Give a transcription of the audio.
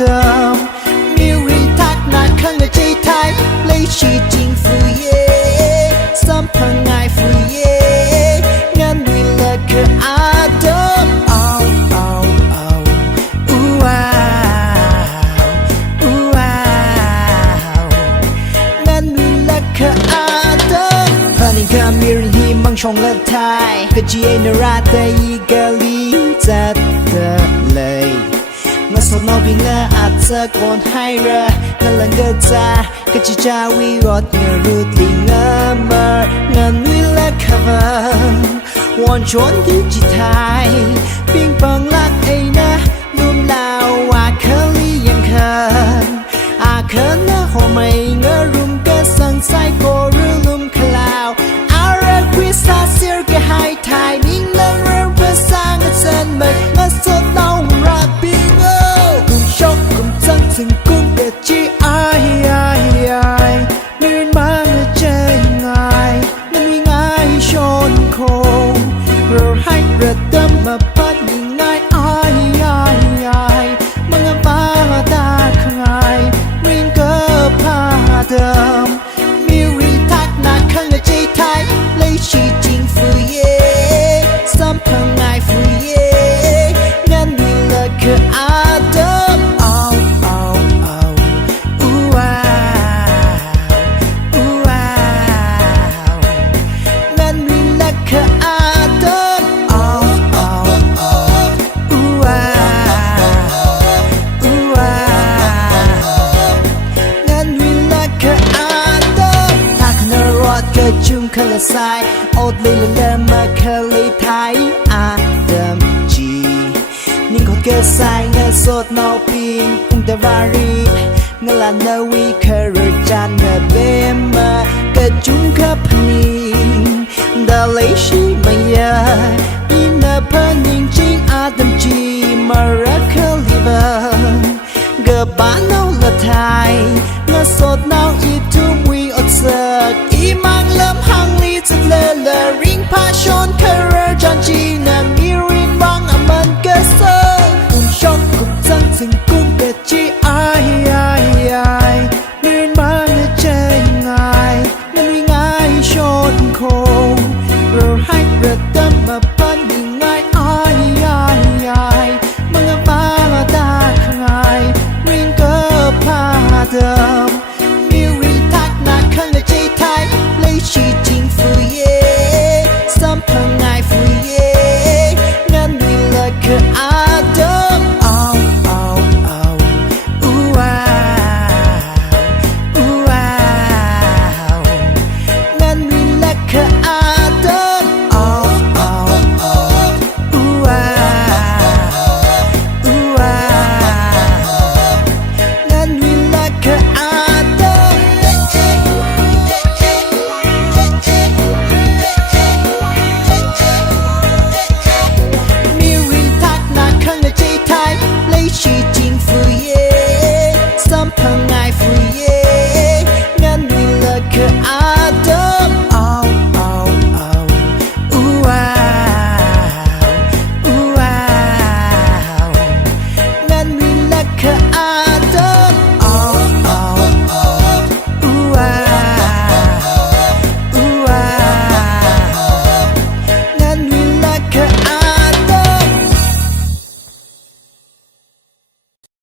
ดิมมีรีทักหนักข้างในใจไทยเลยชีจริงฟูเย่สัมพันธ์ง่ายฟูเย่งานวิลาคืออาเดิมเอาอู้ว้าวอู้ว้าวงานวิลาคืออาเดิมพันธุ์การมีรีมังชงและไทยก็จีเนราแต่ยีกาลีจัดเลยเมื่อสดนอบิงและอาจจะโกนให้เรือนั่นหลังเกิดจาก็จะจาวิรอดเงรูดลิงเงเมอเงินวิและคาวอนชวนดิจิไทยปิงปองลักไอ้นะลืมลาวว่าเคลียังเคินอาเคินนะโฮไม่เงรุมก็สั่งใส่โกรุลุมคลาวอารักวิสาเสียก็ให้ไทยนิ่งเลิงเรื่องภาษาเงินเส้นเมื่อสดนอรักบิงกุมชกกุมจังถึงกุมเดจีไอไม่เรียนมาเมื่อใจง่ายนั้นวิ่งง่ายชนโคงเราให้ระดมมาพัดยิ่งง่ายมังบ้าตาขายริงเกอผ้าเดิมมีรีทักหนักข้างในใจไทยเลยชีจริงฟูเย่สัมพันธ์ง่ายฟูเย่งานวิลาคืออาเดิมอู้ว้าวอู้ว้าวงานวิลาคืออาเดิมอู้ว้าวอู้ว้าวงานวิลาคืออาเดิมถ้าคนรอดก็จุ่มคลาสายโอดเลยละมาคลีไทยอาเดิมจีนิ่งขอเกิดสายเงาสดนอปิงแต่วารีเงาลานวีเคอร์จันเบมากระจุงขับนิงดาลิชิมายาอินาพันยิงจริงอาดัมจีมารักเคลิบเกือบบ้านเอาละไทยเงาสดนออีทุ่มวีอดเสกอีมังเริ่มหังลีจะเลริงพาชนเคอร์จันจีนามีรินวังมันก็เซอร์กุมชกกุมจังถึงกุมเดจี